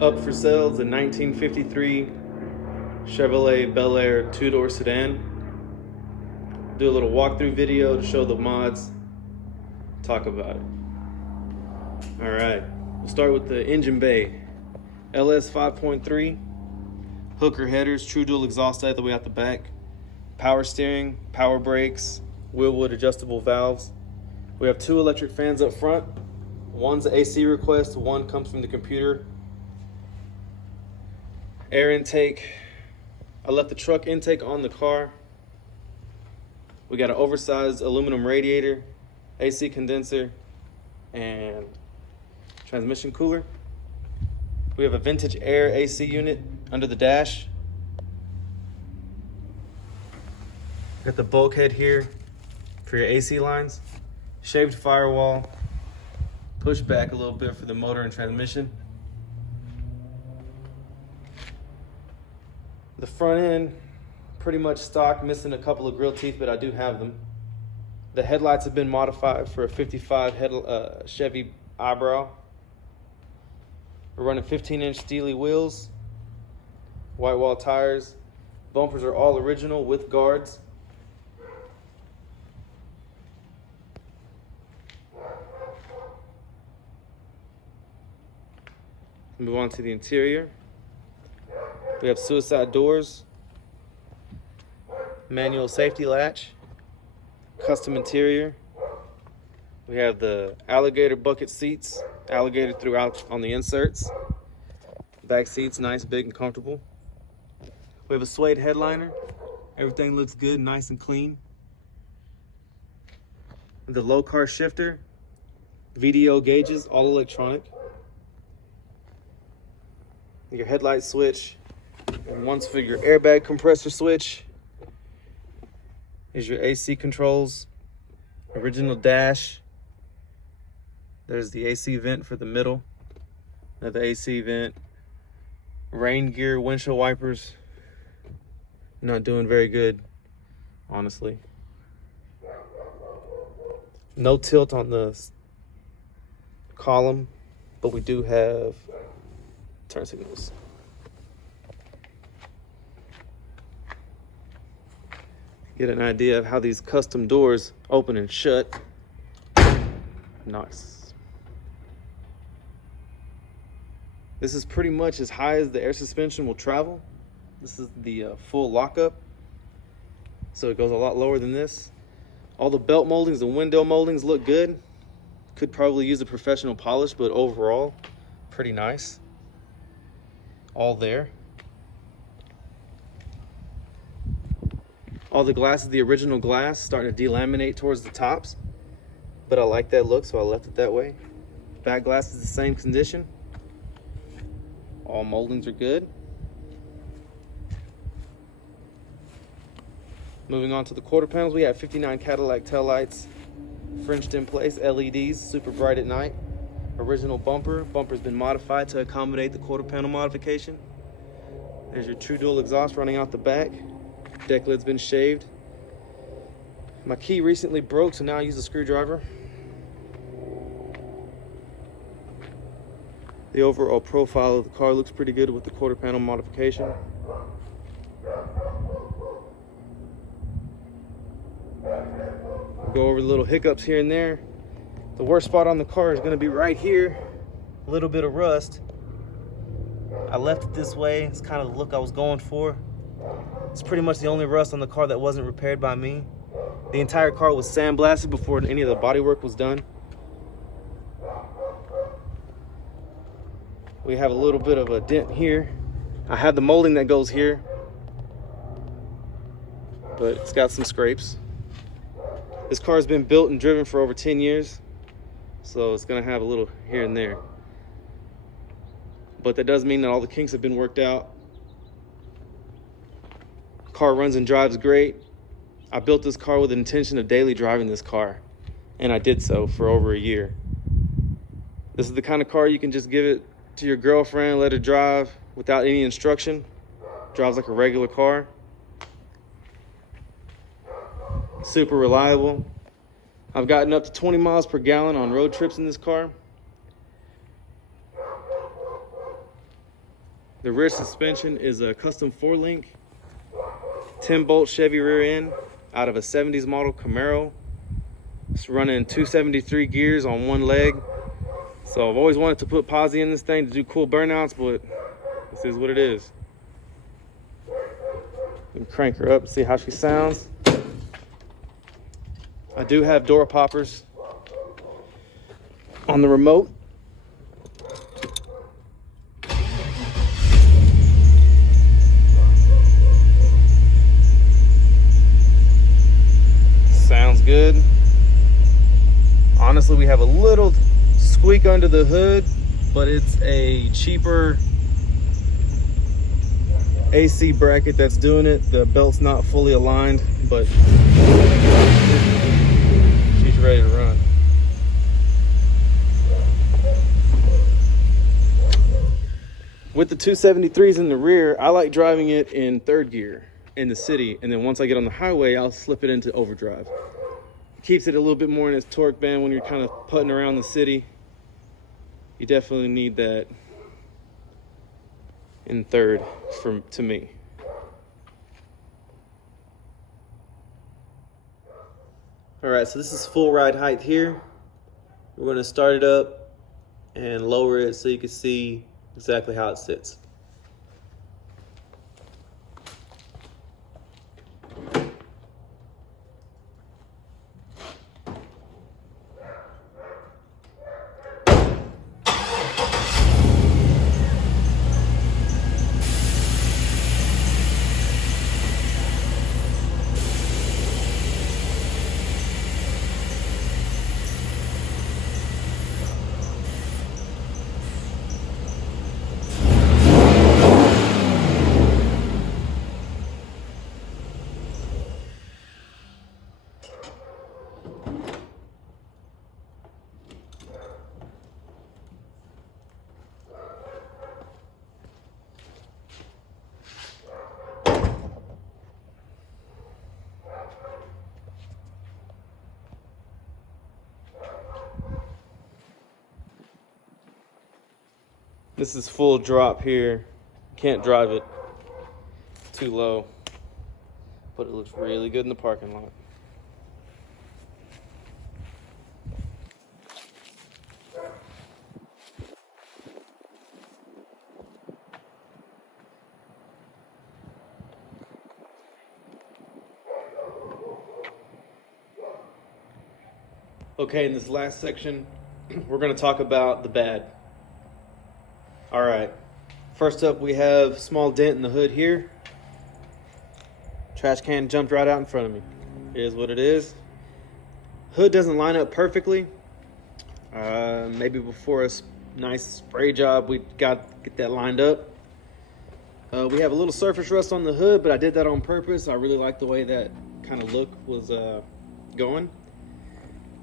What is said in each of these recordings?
Up for sale is a 1953 Chevrolet Belair two-door sedan. Do a little walkthrough video to show the mods, talk about it. All right, we'll start with the engine bay. LS 5.3, hooker headers, true dual exhaust all the way out the back, power steering, power brakes, wheelwood adjustable valves. We have two electric fans up front. One's an AC request, one comes from the computer. Air intake. I left the truck intake on the car. We got an oversized aluminum radiator, AC condenser, and transmission cooler. We have a vintage air AC unit under the dash. Got the bulkhead here for your AC lines. Shaved firewall. Push back a little bit for the motor and transmission. The front end, pretty much stock, missing a couple of grill teeth, but I do have them. The headlights have been modified for a 55 Chevy eyebrow. We're running 15-inch Steely wheels, white wall tires. Bumpers are all original with guards. Move on to the interior. We have suicide doors, manual safety latch, custom interior. We have the alligator bucket seats, alligator throughout on the inserts. Back seats, nice, big, and comfortable. We have a suede headliner. Everything looks good, nice and clean. The low car shifter, VDO gauges, all electronic. Your headlight switch, and one's for your airbag compressor switch. Is your AC controls, original dash. There's the AC vent for the middle, another AC vent, rain gear, windshield wipers. Not doing very good, honestly. No tilt on the column, but we do have turn signals. Get an idea of how these custom doors open and shut. Nice. This is pretty much as high as the air suspension will travel. This is the full lockup, so it goes a lot lower than this. All the belt moldings and window moldings look good. Could probably use a professional polish, but overall, pretty nice. All there. All the glass is the original glass, starting to delaminate towards the tops, but I like that look, so I left it that way. Back glass is the same condition. All moldings are good. Moving on to the quarter panels, we have 59 Cadillac taillights, Frenched in place, LEDs, super bright at night. Original bumper. Bumper's been modified to accommodate the quarter panel modification. There's your true dual exhaust running out the back. Deck lid's been shaved. My key recently broke, so now I use a screwdriver. The overall profile of the car looks pretty good with the quarter panel modification. We'll go over the little hiccups here and there. The worst spot on the car is going to be right here. A little bit of rust. I left it this way. It's kind of the look I was going for. It's pretty much the only rust on the car that wasn't repaired by me. The entire car was sandblasted before any of the bodywork was done. We have a little bit of a dent here. I have the molding that goes here, but it's got some scrapes. This car has been built and driven for over 10 years. So it's gonna have a little here and there. But that does mean that all the kinks have been worked out. Car runs and drives great. I built this car with the intention of daily driving this car, and I did so for over a year. This is the kind of car you can just give it to your girlfriend, let her drive without any instruction. Drives like a regular car. Super reliable. I've gotten up to 20 miles per gallon on road trips in this car. The rear suspension is a custom 4-link 10-bolt Chevy rear end out of a 70s model Camaro. It's running 273 gears on one leg. So I've always wanted to put posi in this thing to do cool burnouts, but this is what it is. And crank her up, see how she sounds. I do have door poppers on the remote. Sounds good. Honestly, we have a little squeak under the hood, but it's a cheaper AC bracket that's doing it. The belt's not fully aligned, but she's ready to run. With the 273s in the rear, I like driving it in 3rd gear in the city, and then once I get on the highway, I'll slip it into overdrive. Keeps it a little bit more in its torque band when you're kind of putting around the city. You definitely need that in 3rd to me. All right, so this is full ride height here. We're going to start it up and lower it so you can see exactly how it sits. This is full drop here. Can't drive it too low, but it looks really good in the parking lot. Okay, in this last section, we're going to talk about the bad. All right, first up we have small dent in the hood here. Trash can jumped right out in front of me. It is what it is. Hood doesn't line up perfectly. Maybe before a nice spray job we get that lined up. We have a little surface rust on the hood, but I did that on purpose. I really like the way that kind of look was going.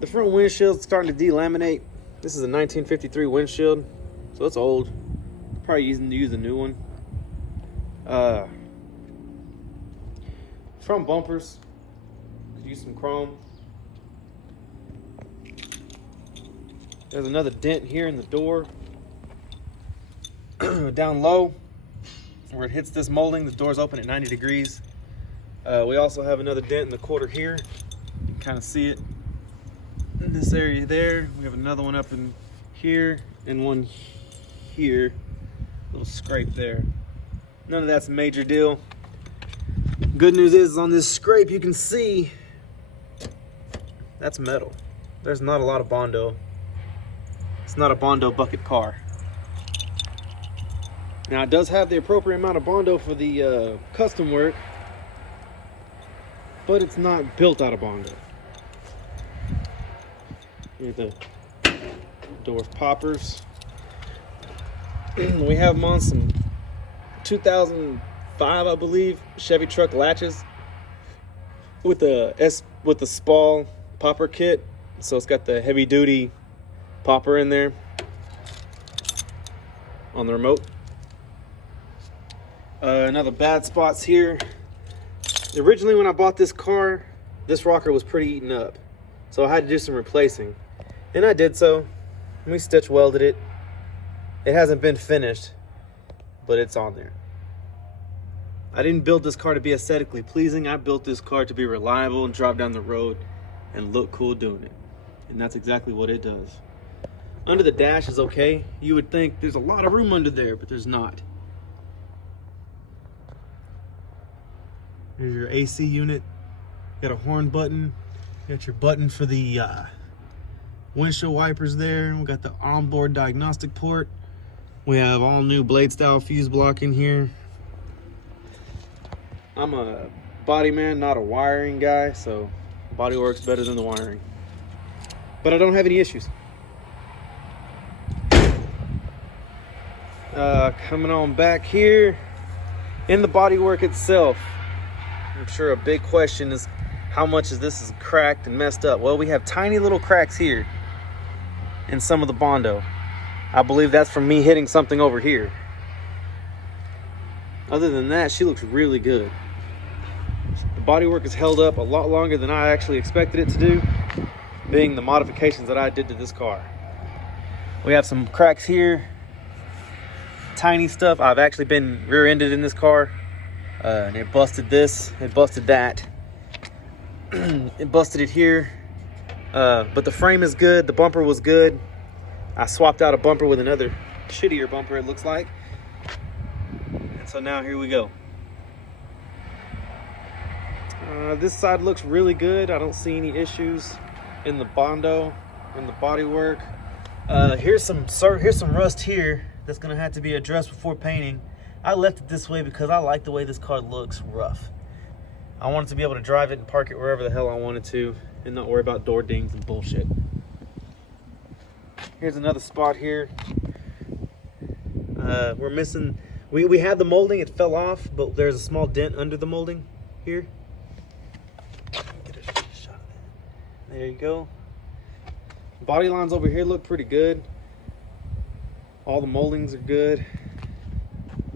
The front windshield's starting to delaminate. This is a 1953 windshield, so it's old. Probably use a new one. Front bumpers could use some chrome. There's another dent here in the door. Down low, where it hits this molding, the door's open at 90 degrees. We also have another dent in the quarter here. You can kind of see it in this area there. We have another one up in here and one here. Little scrape there. None of that's a major deal. Good news is on this scrape you can see that's metal. There's not a lot of Bondo. It's not a Bondo bucket car. Now it does have the appropriate amount of Bondo for the custom work, but it's not built out of Bondo. Here's the door poppers. We have them on some 2005, I believe, Chevy truck latches with the Spall popper kit. So it's got the heavy duty popper in there on the remote. Another bad spots here. Originally when I bought this car, this rocker was pretty eaten up, so I had to do some replacing, and I did so. We stitch welded it. It hasn't been finished, but it's on there. I didn't build this car to be aesthetically pleasing. I built this car to be reliable and drive down the road and look cool doing it. And that's exactly what it does. Under the dash is okay. You would think there's a lot of room under there, but there's not. Here's your AC unit. Got a horn button. Got your button for the windshield wipers there. We got the onboard diagnostic port. We have all new blade style fuse block in here. I'm a body man, not a wiring guy, so body works better than the wiring. But I don't have any issues. Coming on back here, in the bodywork itself, I'm sure a big question is how much of this is cracked and messed up. Well, we have tiny little cracks here in some of the Bondo. I believe that's from me hitting something over here. Other than that, she looks really good. The bodywork is held up a lot longer than I actually expected it to do, being the modifications that I did to this car. We have some cracks here, tiny stuff. I've actually been rear-ended in this car, and it busted this, it busted that, it busted it here, but the frame is good, the bumper was good. I swapped out a bumper with another shittier bumper, it looks like. And so now here we go. This side looks really good. I don't see any issues in the Bondo, in the bodywork. Here's some rust here that's gonna have to be addressed before painting. I left it this way because I like the way this car looks rough. I wanted to be able to drive it and park it wherever the hell I wanted to and not worry about door dings and bullshit. Here's another spot here. We're missing, we had the molding, it fell off, but there's a small dent under the molding here. Get a shot of that. There you go. Body lines over here look pretty good. All the moldings are good.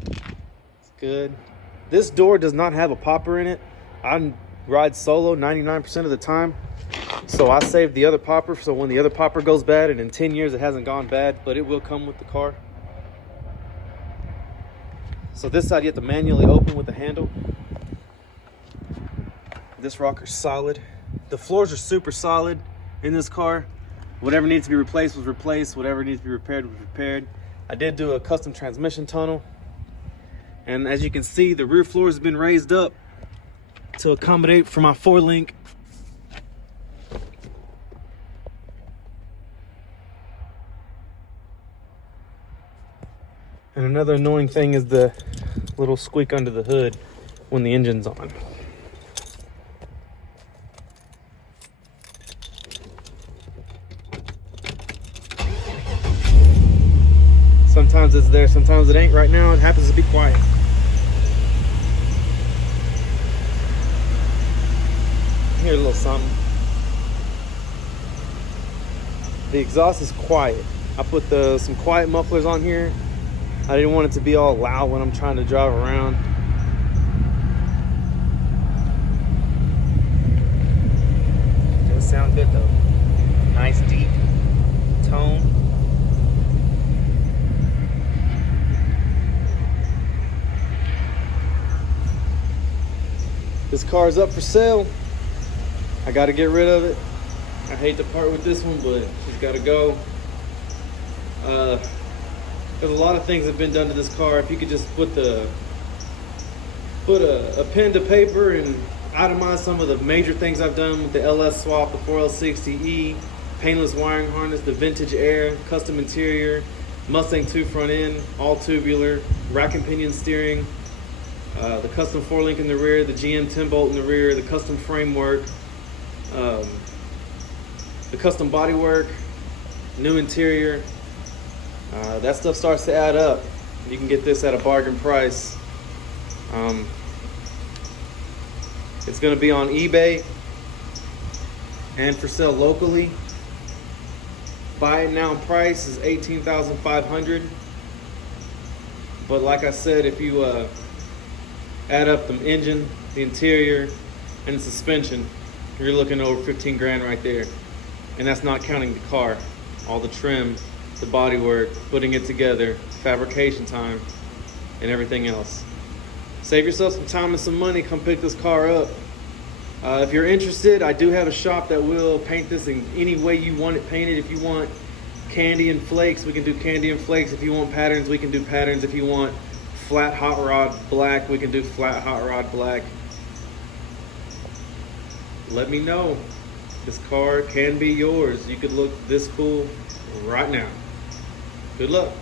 It's good. This door does not have a popper in it. I ride solo 99% of the time. So I saved the other popper, so when the other popper goes bad, and in 10 years it hasn't gone bad, but it will come with the car. So this side you have to manually open with the handle. This rocker's solid. The floors are super solid in this car. Whatever needs to be replaced was replaced. Whatever needs to be repaired was repaired. I did do a custom transmission tunnel. And as you can see, the rear floor has been raised up to accommodate for my 4-link. And another annoying thing is the little squeak under the hood when the engine's on. Sometimes it's there, sometimes it ain't. Right now it happens to be quiet. Here's a little something. The exhaust is quiet. I put some quiet mufflers on here. I didn't want it to be all loud when I'm trying to drive around. It does sound good though. Nice deep tone. This car is up for sale. I got to get rid of it. I hate to part with this one, but it's got to go. There's a lot of things that have been done to this car. If you could just put a pen to paper and itemize some of the major things I've done with the LS swap, the 4L60E, painless wiring harness, the vintage air, custom interior, Mustang 2 front end, all tubular, rack and pinion steering, the custom 4-link in the rear, the GM 10-bolt in the rear, the custom framework, the custom bodywork, new interior. That stuff starts to add up. You can get this at a bargain price. It's going to be on eBay and for sale locally. Buy it now price is $18,500. But like I said, if you add up the engine, the interior, and the suspension, you're looking over 15 grand right there. And that's not counting the car, all the trim, the bodywork, putting it together, fabrication time. and everything else. Save yourself some time and some money. Come pick this car up. If you're interested, I do have a shop that will paint this in any way you want it painted. If you want candy and flakes, we can do candy and flakes. If you want patterns, we can do patterns. If you want flat hot rod black, we can do flat hot rod black. Let me know. This car can be yours. You could look this cool right now. Good luck.